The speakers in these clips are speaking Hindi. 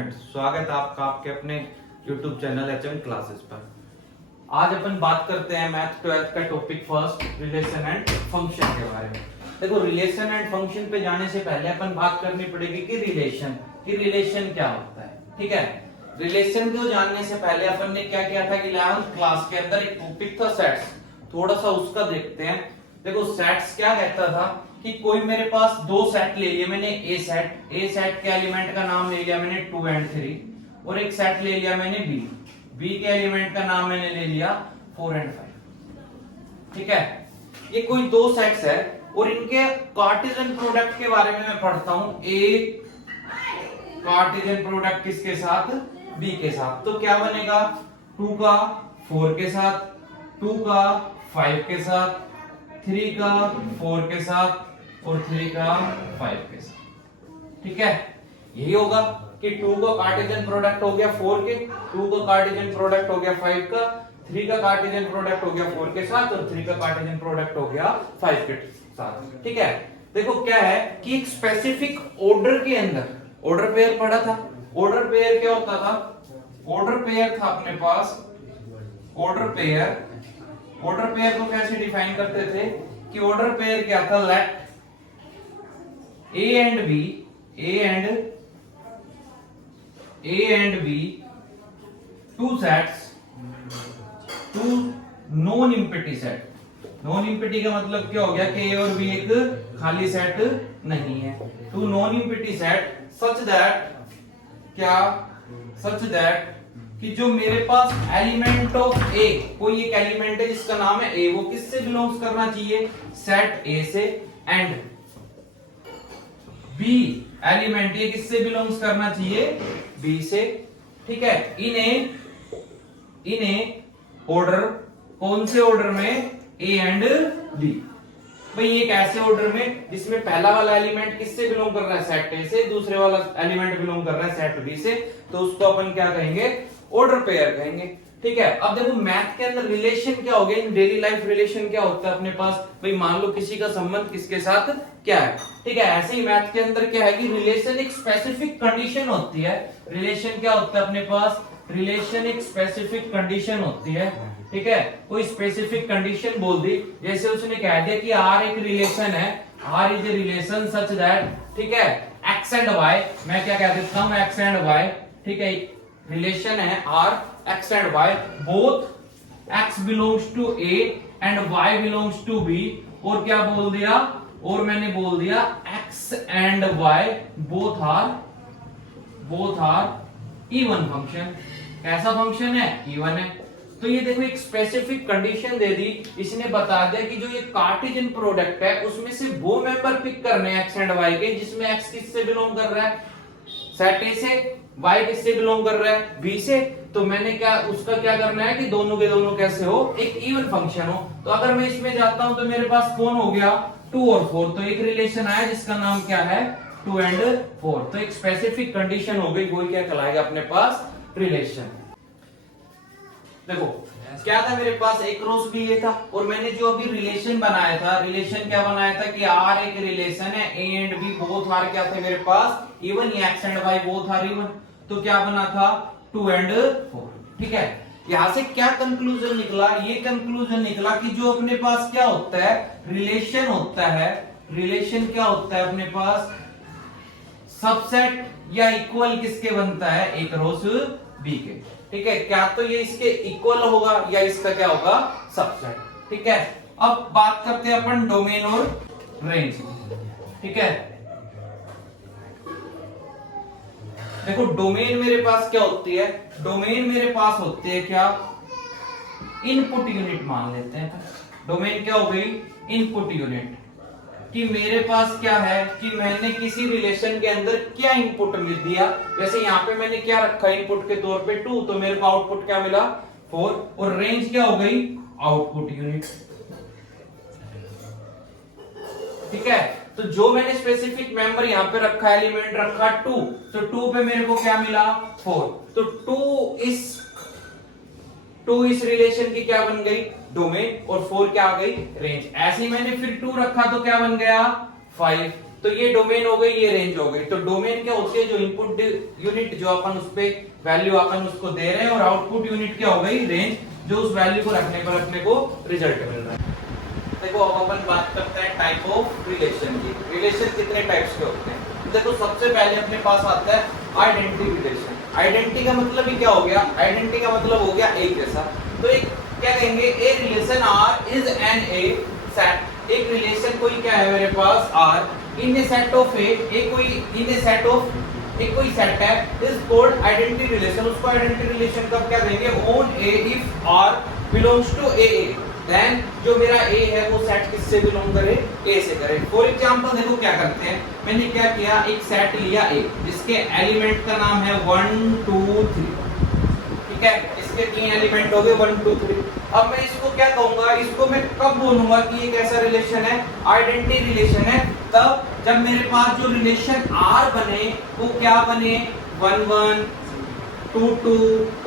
स्टूडेंट्स, स्वागत है आपका आपके अपने YouTube चैनल एचएम क्लासेस पर। आज अपन बात करते हैं मैथ 12th का topic first relation and function के बारे में। देखो, रिलेशन एंड फंक्शन पे जाने से पहले अपन बात करनी पड़ेगी कि रिलेशन क्या होता है। ठीक है, रिलेशन को जानने से पहले अपन ने क्या किया था कि 11th क्लास के अंदर एक टॉपिक था सेट्स, थोड़ा सा उसका देखते हैं। देखो, सेट्स क्या कहता था कि कोई मेरे पास दो सेट ले लिए मैंने, ए सेट के एलिमेंट का नाम ले लिया मैंने 2 और 3, और एक सेट ले लिया मैंने बी के एलिमेंट का नाम मैंने ले लिया 4 और 5। ठीक है, ये कोई दो सेट्स है और इनके कार्टेशियन प्रोडक्ट के बारे में मैं पढ़ता हूं। ए कार्टेशियन प्रोडक्ट किसके साथ? बी के साथ। तो क्या बनेगा? 2 का 4 के साथ, 2 का 5 के साथ, 3 का 4 के साथ और 3 का 5 के साथ। ठीक है, यही होगा कि 2 का कार्टेशियन प्रोडक्ट हो गया 4 के, 2 का कार्टेशियन प्रोडक्ट हो गया 5 का, 3 का कार्टेशियन प्रोडक्ट हो गया 4 के साथ और 3 का कार्टेशियन प्रोडक्ट हो गया 5 के साथ। ठीक है, देखो क्या है कि एक स्पेसिफिक ऑर्डर के अंदर ऑर्डर पेयर पढ़ा था। ऑर्डर पेयर क्या होता था? ऑर्डर पेयर था अपने पास ऑर्डर पेयर को कैसे डिफाइन करते थे कि ऑर्डर पेयर क्या था? लेट A and B two sets, two non empty set. Non empty का मतलब क्या हो गया कि A और B एक खाली सेट नहीं है। Two non empty set such that कि जो मेरे पास एलिमेंट ऑफ ए, कोई एक एलिमेंट है जिसका नाम है ए, वो किससे बिलोंग्स करना चाहिए? सेट ए से। एंड बी एलिमेंट ये किससे बिलोंग्स करना चाहिए? बी से। ठीक है, इन्हें ऑर्डर, कौन से ऑर्डर में? A and B. भाई एक ऐसे ऑर्डर में जिसमें पहला वाला एलिमेंट किससे बिलोंग कर रहा है? सेट ए से। दूसरे वाला एलिमेंट बिलोंग कर रहा है सेट बी से। तो उसको अपन क्या कहेंगे? ऑर्डर पेयर कहेंगे। ठीक है, अब देखो मैथ के अंदर रिलेशन क्या हो गया, इन डेली लाइफ रिलेशन क्या होता है अपने पास? भाई मान लो किसी का संबंध किसके साथ क्या है। ठीक है, ऐसे ही मैथ के अंदर क्या है कि रिलेशन एक स्पेसिफिक कंडीशन होती है। रिलेशन क्या होता है अपने पास? रिलेशन एक स्पेसिफिक कंडीशन होती है। ठीक है, कोई स्पेसिफिक कंडीशन बोल दी, जैसे उसने कह दिया कि आर एक रिलेशन है, R is a relation such that, ठीक है, एक्स एंड वाई, मैं क्या कह देता हूं? X and Y. ठीक है, रिलेशन है R X and Y, both X belongs to A and Y belongs to B. और क्या बोल दिया? और मैंने बोल दिया X and Y both are even function. कैसा फंक्शन है? इवन है। तो ये देखो एक स्पेसिफिक कंडीशन दे दी, इसने बता दिया कि जो ये कार्टेशियन प्रोडक्ट है उसमें से वो मेंबर पिक करने एक्स एंड वाई के जिसमें एक्स किससे बिलोंग कर रहा है? सेट ए से। वाई किससे बिलोंग कर रहा है? बी से। तो मैंने क्या उसका क्या करना है कि दोनों के दोनों कैसे हो? एक इवन फंक्शन हो। तो अगर मैं इसमें जाता हूं तो मेरे पास कौन हो गया? 2 और 4। तो एक रिलेशन आया जिसका नाम क्या है? 2 एंड 4। तो एक स्पेसिफिक कंडीशन हो गई, वो क्या कहलाएगा अपने पास? रिलेशन। देखो क्या था मेरे पास? एक रोज भी ये था और मैंने जो अभी रिलेशन बनाया था, रिलेशन क्या बनाया था कि आर एक रिलेशन है, A and B both are क्या थे मेरे पास? Even. X and Y both are even. तो क्या बना था? 2 एंड 4। ठीक है, यहां से क्या कंक्लूजन निकला? ये कंक्लूजन निकला कि जो अपने पास क्या होता है? रिलेशन होता है। रिलेशन क्या होता है अपने पास? सबसेट या इक्वल किसके बनता है? एक रोज बी के। ठीक है, क्या तो ये इसके इक्वल होगा या इसका क्या होगा? सबसेट। ठीक है, अब बात करते हैं अपन डोमेन और रेंज। ठीक है, देखो डोमेन मेरे पास क्या होती है? डोमेन मेरे पास होती है क्या? इनपुट यूनिट मान लेते हैं। डोमेन क्या हो गई? Input unit. कि मेरे पास क्या है कि मैंने किसी रिलेशन के अंदर क्या इनपुट मिल दिया। जैसे यहाँ पे मैंने क्या रखा इनपुट के तौर पे? 2, तो मेरे को आउटपुट क्या मिला? 4। और रेंज क्या हो गई? Output unit. ठीक है, तो जो मैंने स्पेसिफिक मेंबर यहाँ पे रखा, एलिमेंट रखा 2, तो 2 पे मेरे को क्या मिला? 4। तो 2 इस रिलेशन की क्या बन गई? डोमेन। और 4 क्या आ गई? रेंज। ऐसे ही मैंने फिर 2 रखा तो क्या बन गया? 5। तो ये डोमेन हो गई, ये रेंज हो गई। तो डोमेन क्या होती है, जो इनपुट यूनिट जो अपन उस पे वैल्यू अपन उसको दे रहे हैं, और आउटपुट यूनिट क्या हो गई, रेंज, जो उस वैल्यू को रखने पर अपने को रिजल्ट मिल रहा है। देखो अब अपन बात करते हैं टाइप ऑफ रिलेशन की। रिलेशन कितने टाइप्स के होते हैं? देखो सबसे पहले अपने पास आता है आइडेंटिटी रिलेशन। आइडेंटिटी का मतलब ही क्या हो गया, आइडेंटिटी का मतलब हो गया एक जैसा। तो एक क्या कहेंगे, ए relation R is N A set. एक रिलेशन कोई क्या है मेरे पास R in A set of A कोई इन ए सेट ऑफ एक कोई सेट है, इज कॉल्ड आइडेंटिटी रिलेशन। उसको आइडेंटिटी रिलेशन कब क्या देंगे, on A if R belongs to A then जो मेरा ए है वो सेट किससे बिलोंग करे, ए से करे। फॉर एग्जांपल देखो क्या करते हैं, मैंने क्या किया, एक सेट लिया ए जिसके एलिमेंट का नाम है 1 2 3, ठीक है, इसके 3 एलिमेंट हो गए 1 2 3। अब मैं इसको क्या कहूंगा, इसको मैं कब बोलूंगा कि ये कैसा रिलेशन है, आइडेंटिटी रिलेशन है, तब जब मेरे पास जो रिलेशन आर बने वो क्या बने, 1 1 2 2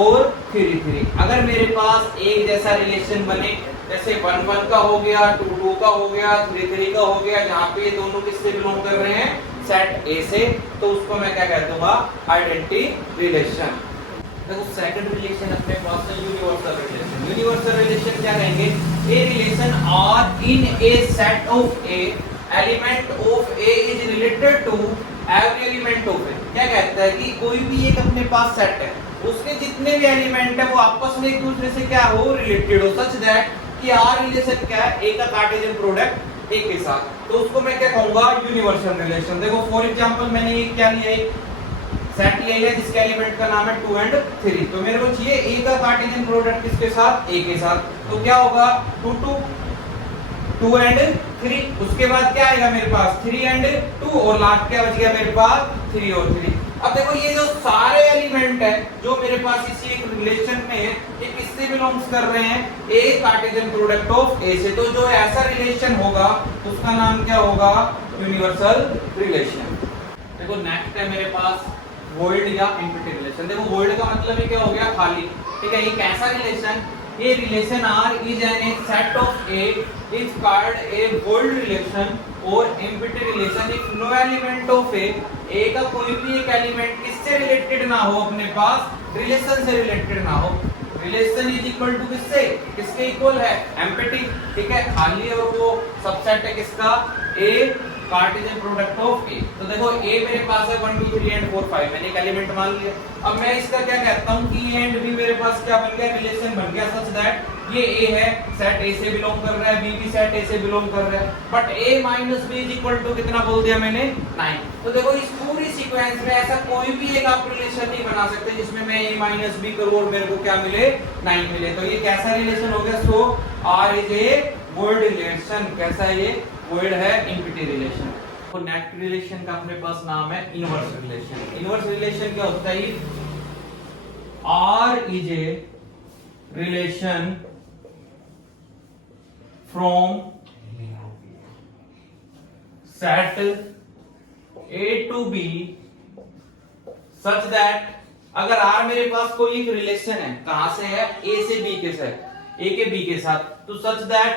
और 3 3। अगर मेरे पास एक जैसा रिलेशन बने, जैसे 1 1 का हो गया, 2 2 का हो गया, 3 3 का हो गया, जहां पे ये दोनों किससे बिलोंग कर रहे हैं, सेट ए से, तो उसको मैं क्या कह दूंगा, आइडेंटिटी रिलेशन। देखो सेकंड रिलेशन अपने पास है यूनिवर्सल रिलेशन। यूनिवर्सल रिलेशन क्या कहेंगे, ए relation R in A set of A, element of A is related to every element of A. क्या कहता है कि कोई भी एक अपने पास सेट है, उसके जितने भी एलिमेंट है वो आपस में एक दूसरे से क्या हो, रिलेटेड हो, सच दैट कि आर रिलेशन क्या है, ए का कार्टेशियन प्रोडक्ट ए के साथ, तो उसको मैं क्या कहूंगा, यूनिवर्सल रिलेशन। देखो फॉर एग्जांपल मैंने ये क्या लिया, एक सेट ले लिया जिसके एलिमेंट का नाम है 2 और 3, तो मेरे को चाहिए ए का कार्टेशियन प्रोडक्ट किसके साथ, ए के साथ, तो क्या होगा 2 2 2 और 3, उसके बाद क्या आएगा मेरे पास 3 और 2, और लास्ट क्या बच गया मेरे पास 3 और 3। अब देखो ये जो सारे एलिमेंट है जो मेरे पास इसी एक रिलेशन में है, ये किससे बिलोंग्स कर रहे हैं, ए कार्टेशियन प्रोडक्ट ऑफ ए से। तो जो ऐसा रिलेशन होगा उसका नाम क्या होगा, यूनिवर्सल रिलेशन। देखो नेक्स्ट है मेरे पास वॉइड या एम्प्टी रिलेशन। देखो वॉइड का मतलब ही क्या हो गया, खाली, ठीक है। ये कैसा relation, a relation R is N A set of A is called a void relation और empty relation if no element of A का कोई भी एक एलिमेंट किससे रिलेटेड ना हो, अपने पास रिलेशन से रिलेटेड ना हो। रिलेशन इज इक्वल टू किससे, किसके इक्वल है, एम्प्टी, ठीक है, खाली, और वो सबसेट है किसका, ए कार्टेशियन प्रोडक्ट ऑफ ए। तो देखो ए मेरे पास है 1 2 3 और 4 5, मैंने एक एलिमेंट मान लिया। अब मैं इसका क्या कहता हूं कि ए एंड बी मेरे पास क्या बन गया, रिलेशन बन गया, सच दैट ये ए है, सेट ए से बिलोंग कर रहा है, बी भी सेट ए से बिलोंग कर रहा है, but a minus B is equal to कितना बोल दिया मैंने, 9। तो देखो इस पूरी सीक्वेंस में ऐसा कोई भी एक आप रिलेशन नहीं बना सकते जिसमें मैं a माइनस बी करूं और मेरे को क्या मिले, 9 मिले। तो ये कैसा रिलेशन हो गया, so R is a void relation. कैसा है ये, वॉइड है, एम्प्टी रिलेशन। तो नेक्स्ट रिलेशन का अपने पास नाम है इनवर्स रिलेशन। इनवर्स रिलेशन क्या होता है, R is a relation from set A to B such that अगर R मेरे पास कोई एक रिलेशन है, कहां से है, A से B के साथ, A के B के साथ, तो such that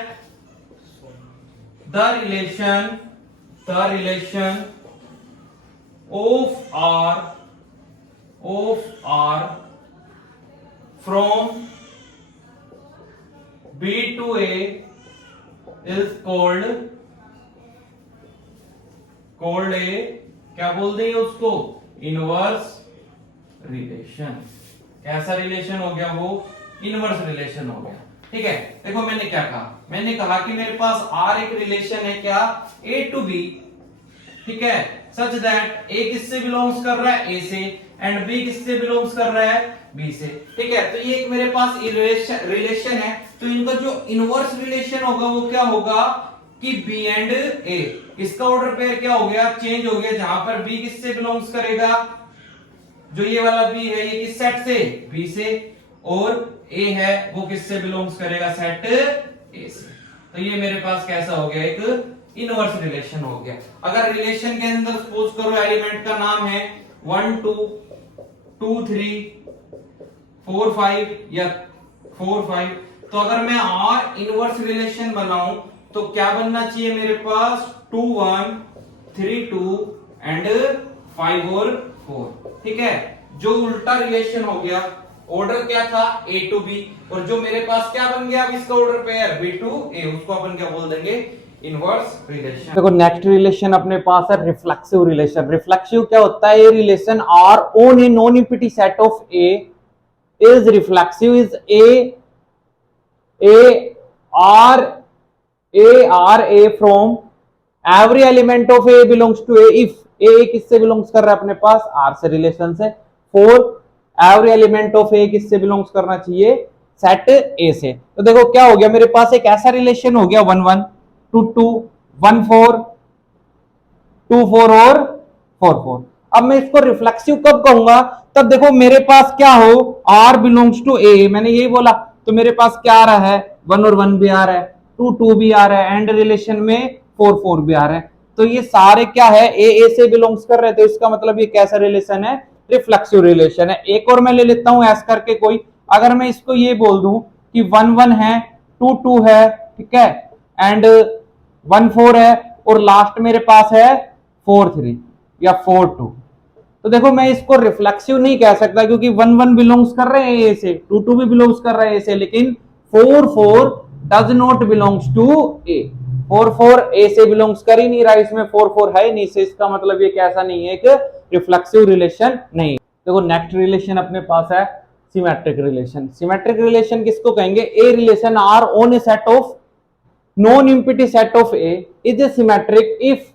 the relation of R from B to A is called a, क्या बोल देंगे उसको, इनवर्स रिलेशन। कैसा रिलेशन हो गया, वो इनवर्स रिलेशन हो गया, ठीक है। देखो मैंने क्या कहा, मैंने कहा कि मेरे पास आर एक रिलेशन है क्या, ए टू बी, ठीक है, सच दैट ए किससे बिलोंग्स कर रहा है, ए से, एंड बी किससे बिलोंग्स कर रहा है, बी से, ठीक है। तो ये एक मेरे पास रिलेशन है, तो इनका जो इनवर्स रिलेशन होगा वो क्या होगा कि बी एंड ए, इसका ऑर्डर पेयर क्या हो गया, चेंज हो गया, जहां पर बी किससे बिलोंग्स करेगा, जो ये वाला बी है ये किस सेट से, बी से, और ए है वो किससे बिलोंग्स करेगा, सेट ए से। तो ये मेरे पास कैसा हो गया, एक इनवर्स रिलेशन हो गया। अगर रिलेशन के अंदर सपोज करो एलिमेंट का नाम है 1 2 2 3 4 5 या 4 5, तो अगर मैं आर इनवर्स रिलेशन बनाऊं तो क्या बनना चाहिए मेरे पास, 2 1 3 2 एंड 5 और 4। ठीक है, जो उल्टा रिलेशन हो गया, ऑर्डर क्या था A to B, और जो मेरे पास क्या बन गया अब इसका order pair B to A, उसको अपन क्या बोल देंगे, इनवर्स रिलेशन। देखो नेक्स्ट रिलेशन अपने पास है रिफ्लेक्सिव रिलेशन। रिफ्लेक्सिव क्या होता है, ये relation R on a non empty set of A is reflexive is A from every element of A belongs to A if A किससे बिलोंग्स कर रहा है अपने पास R से रिलेशन से। 4 एवरी एलिमेंट ऑफ A किससे बिलोंग्स करना चाहिए, सेट A से। तो देखो क्या हो गया, मेरे पास एक ऐसा रिलेशन हो गया 1 1 2 2 1 4 2 4 और 4 4। अब मैं इसको रिफ्लेक्सिव कब कहूंगा, तब देखो मेरे पास क्या हो, R बिलोंग्स टू A, मैंने यही बोला, तो मेरे पास क्या आ रहा है, 1 और 1 भी आ रहा है, 2 2 भी आ रहा है, एंड रिलेशन में 4 4 भी आ रहा है। तो ये सारे क्या है, A से बिलोंग्स कर रहे हैं, तो इसका मतलब ये कैसा रिलेशन है, रिफ्लेक्सिव रिलेशन है। एक और मैं ले लेता हूं ऐस करके कोई, अगर मैं इसको ये बोल दूं कि 1 1 है, 2 2 है, ठीक है, एंड 1 4 है, और लास्ट मेरे पास है 4 3 या 4 2, तो देखो मैं इसको रिफ्लेक्सिव नहीं कह सकता, क्योंकि 1 1 बिलोंग्स कर रहे हैं A से, 2 2 भी बिलोंग्स कर रहे हैं A से, लेकिन 4 4 does not belongs to A। 4 4 A से बिलोंग्स कर ही नहीं रहा, इसमें 4 4 है ही नहीं, से इसका मतलब ये कैसा नहीं है, एक रिफ्लेक्सिव रिलेशन नहीं। देखो नेक्स्ट रिलेशन अपने पास है सिमेट्रिक रिलेशन। सिमेट्रिक रिलेशन किसको कहेंगे, ए relation R on a set of non empty set of A is a symmetric if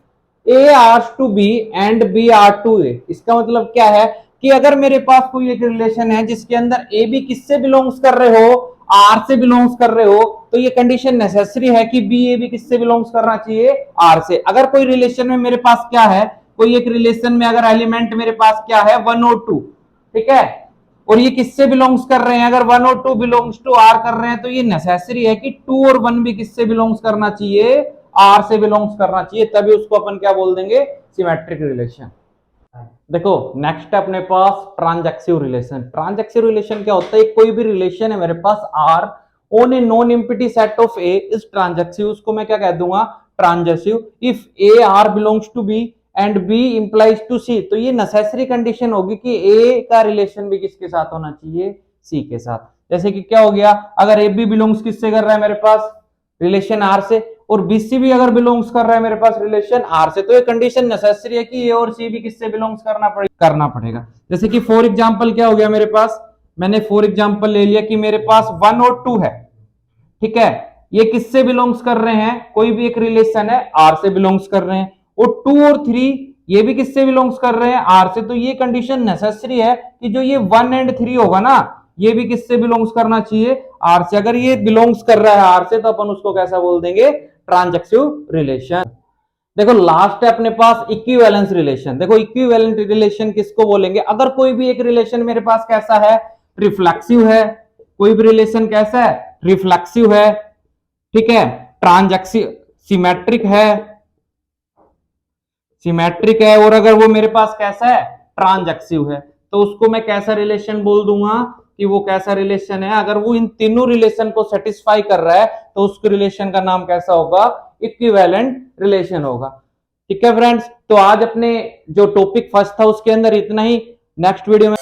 A R's to B and B R to A। इसका मतलब क्या है कि अगर मेरे पास कोई एक रिलेशन है जिसके अंदर A B किससे बिलोंग्स कर रहे हो, R से बिलोंग्स कर रहे हो, तो ये कंडीशन नेसेसरी है कि B A B किससे बिलोंग्स करना चाहिए, R से। अगर कोई रिलेशन में मेरे पास क्या है, कोई एक रिलेशन में अगर एलिमेंट मेरे पास क्या है 1 और 2, ठीक है, और ये किससे बिलोंग्स कर रहे हैं, अगर 1 और 2 बिलोंग्स टू R कर रहे हैं, तो ये नेसेसरी है कि 2 और 1 भी किससे बिलोंग्स करना चाहिए, R से बिलोंग्स करना चाहिए, तभी उसको अपन क्या बोल देंगे, सिमेट्रिक रिलेशन। देखो नेक्स्ट अपने पास ट्रांजैक्टिव रिलेशन। ट्रांजैक्टिव रिलेशन क्या होता है, कोई भी रिलेशन है मेरे पास R on a non empty set of A is transitive, उसको मैं क्या कह दूंगा, transitive if A R belongs to B and B implies to C। तो ये नेसेसरी कंडीशन होगी कि A का रिलेशन भी किसके साथ होना चाहिए, C के साथ। जैसे कि क्या हो गया, अगर A B बिलोंग्स किससे कर रहा है मेरे पास, रिलेशन R से, और BC भी अगर बिलोंग्स कर रहा है मेरे पास रिलेशन R से, तो ये कंडीशन नेसेसरी है कि A और C भी किससे बिलोंग्स करना पड़ेगा। जैसे कि फॉर एग्जांपल क्या हो गया मेरे पास, मैंने फॉर एग्जांपल ले लिया कि मेरे पास 1 और 2 है, ठीक है, ये किससे बिलोंग्स कर रहे हैं, कोई भी एक रिलेशन है R से बिलोंग्स कर रहे हैं, और 2 और 3 ये भी किससे बिलोंग्स कर रहे हैं, R से। तो ये कंडीशन नेसेसरी है कि जो ये 1 एंड 3 होगा ना, ये भी किससे बिलोंग्स करना चाहिए, R से। अगर ये बिलोंग्स कर रहा है R से, तो अपन उसको कैसा बोल देंगे, ट्रांजैक्टिव रिलेशन। देखो लास्ट है अपने पास इक्विवेलेंस रिलेशन। देखो इक्विवेलेंट रिलेशन किसको बोलेंगे, अगर कोई भी एक रिलेशन मेरे पास कैसा है, रिफ्लेक्सिव है, कोई भी रिलेशन कैसा है, रिफ्लेक्सिव है, ठीक है, ट्रांजैक्टिव सिमेट्रिक है, और अगर वो मेरे पास कैसा है, ट्रांजैक्टिव है, तो उसको मैं कैसा रिलेशन बोल दूंगा कि वो कैसा रिलेशन है, अगर वो इन तीनों रिलेशन को सेटिस्फाई कर रहा है, तो उसके रिलेशन का नाम कैसा होगा, इक्विवेलेंट रिलेशन होगा। ठीक है फ्रेंड्स, तो आज अपने जो टॉपिक फर्स्ट था उसके अंदर इतना ही। नेक्स्ट वीडियो में